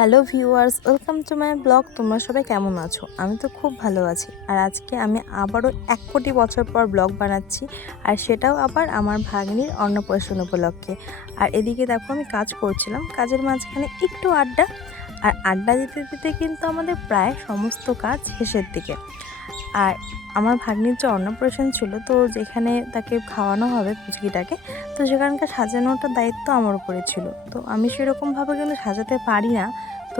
Hello viewers, welcome to my blog. তোমরা সবাই কেমন আছো? আমি তো খুব ভালো আছি। আর আজকে আমি আবারও এক কোটি বছর পর ব্লগ বানাচ্ছি। আর সেটাও আবার আমার ভাগ্নির অন্নপ্রাশন উপলক্ষে। আর এদিকে দেখো, আমি কাজ করছিলাম। কাজের মাঝখানে একটু আড্ডা। আর আড্ডা দিতে দিতে কিন্তু আমাদের প্রায় সমস্ত কাজ শেষের দিকে। আর আমার ভাগ্নির যে অন্নপ্রাশন ছিল, তো যেখানে তাকে খাওয়ানো হবে পুচকিটাকে, তো সেখানকার সাজানোটার দায়িত্ব আমার উপরে ছিল। তো আমি সেরকমভাবে কিন্তু সাজাতে পারি না।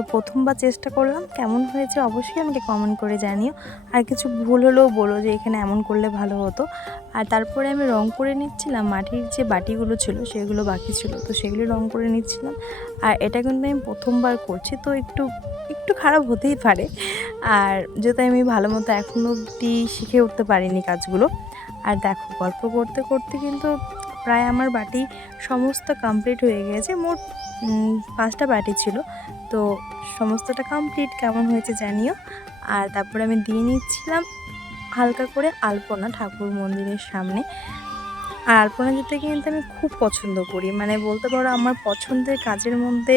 তো প্রথমবার চেষ্টা করলাম, কেমন হয়েছে অবশ্যই আমাকে কমেন্ট করে জানিও। আর কিছু ভুল হলেও বলো যে এখানে এমন করলে ভালো হতো। আর তারপরে আমি রং করে নিচ্ছিলাম, মাটির যে বাটিগুলো ছিল সেগুলো বাকি ছিল, তো সেগুলো রং করে নিচ্ছিলাম। আর এটা কিন্তু আমি প্রথমবার করছি, তো একটু একটু খারাপ হতেই পারে। আর যেহেতু আমি ভালো মতো এখনও অবধি শিখে উঠতে পারিনি কাজগুলো, আর দেখো গল্প করতে করতে কিন্তু প্রায় আমার বাটি সমস্ত কমপ্লিট হয়ে গেছে। মোট পাঁচটা বাটি ছিল। তো সমস্তটা কমপ্লিট কেমন হয়েছে জানিও। আর তারপরে আমি দিয়ে নিচ্ছিলাম হালকা করে আলপনা ঠাকুর মন্দিরের সামনে। আর আলপনা দিতে কিন্তু আমি খুব পছন্দ করি। মানে বলতে পারো আমার পছন্দের কাজের মধ্যে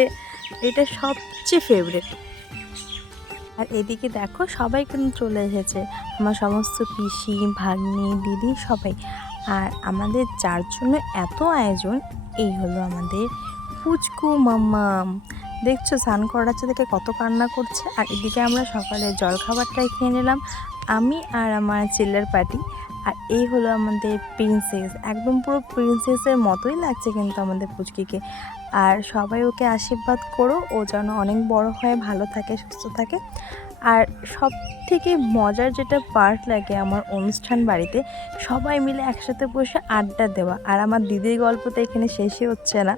এটা সবচেয়ে ফেভারেট আর এদিকে দেখো সবাই কিন্তু চলে এসেছে। আমার সমস্ত পিসি, ভাগ্নি, দিদি সবাই। আর আমাদের যার জন্য এত আয়োজন, এই হলো আমাদের পুচকু মাম্মাম। দেখছ, স্নান করাচ্ছে থেকে কত কান্না করছে। আর এদিকে আমরা সকালে জলখাবারটাই খেয়ে নিলাম, আমি আর আমার চিল্লার পার্টি আর এই হলো আমাদের প্রিন্সেস একদম পুরো প্রিন্সেসের মতোই লাগছে কিন্তু আমাদের পুচকিকে আর সবাই ওকে আশীর্বাদ করো, ও যেন অনেক বড় হয়ে ভালো থাকে, সুস্থ থাকে। আর সব থেকে মজার যেটা পার্ট লাগে আমার অনুষ্ঠান বাড়িতে, সবাই মিলে একসাথে বসে আড্ডা দেওয়া। আর আমার দিদির গল্প তো এখানে শেষই হচ্ছে না।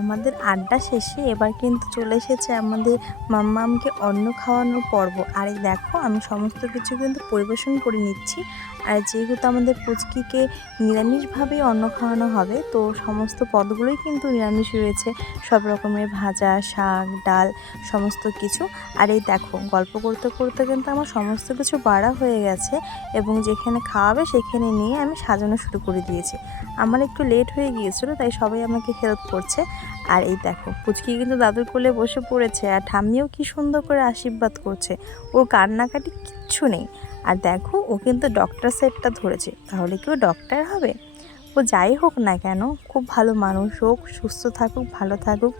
আমাদের আড্ডা শেষে এবার কিন্তু চলে এসেছে আমাদের মাম্মামকে অন্ন খাওয়ানোর পর্ব। আর এই দেখো, আমি সমস্ত কিছু কিন্তু পরিবেশন করে নিচ্ছি। আর যেহেতু আমাদের পুচকিকে নিরামিষভাবেই অন্ন খাওয়ানো হবে, তো সমস্ত পদগুলোই কিন্তু নিরামিষ রয়েছে। সব রকমের ভাজা, শাক, ডাল, সমস্ত কিছু। আর এই দেখো, গল্প করতে করতে কিন্তু আমার সমস্ত কিছু বাড়া হয়ে গেছে এবং যেখানে খাওয়াবে সেখানে নিয়ে আমি সাজানো শুরু করে দিয়েছি। আমার একটু লেট হয়ে গিয়েছিল, তাই সবাই আমাকে হেল্প করছে। আর এই দেখো, পুচকি কিন্তু দাদুর কোলে বসে পড়েছে। আর ঠাম্মিও কি সুন্দর করে আশীর্বাদ করছে। ওর কান্নাকাটি কিচ্ছু নেই। আর দেখো, ও কিন্তু ডক্টর সেটটা ধরেছে। তাহলে কি ও ডক্টর হবে? ও যাই হোক না কেন, খুব ভালো মানুষ হোক, সুস্থ থাকুক, ভালো থাকুক,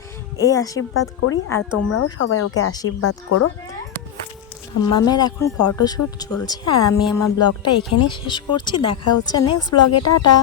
এই আশীর্বাদ করি আর তোমরাও সবাই ওকে আশীর্বাদ করো। মামের এখন ফটোশ্যুট চলছে আর আমি আমার ব্লগটা এখানেই শেষ করছি। দেখা হচ্ছে নেক্সট ব্লগে টাটা!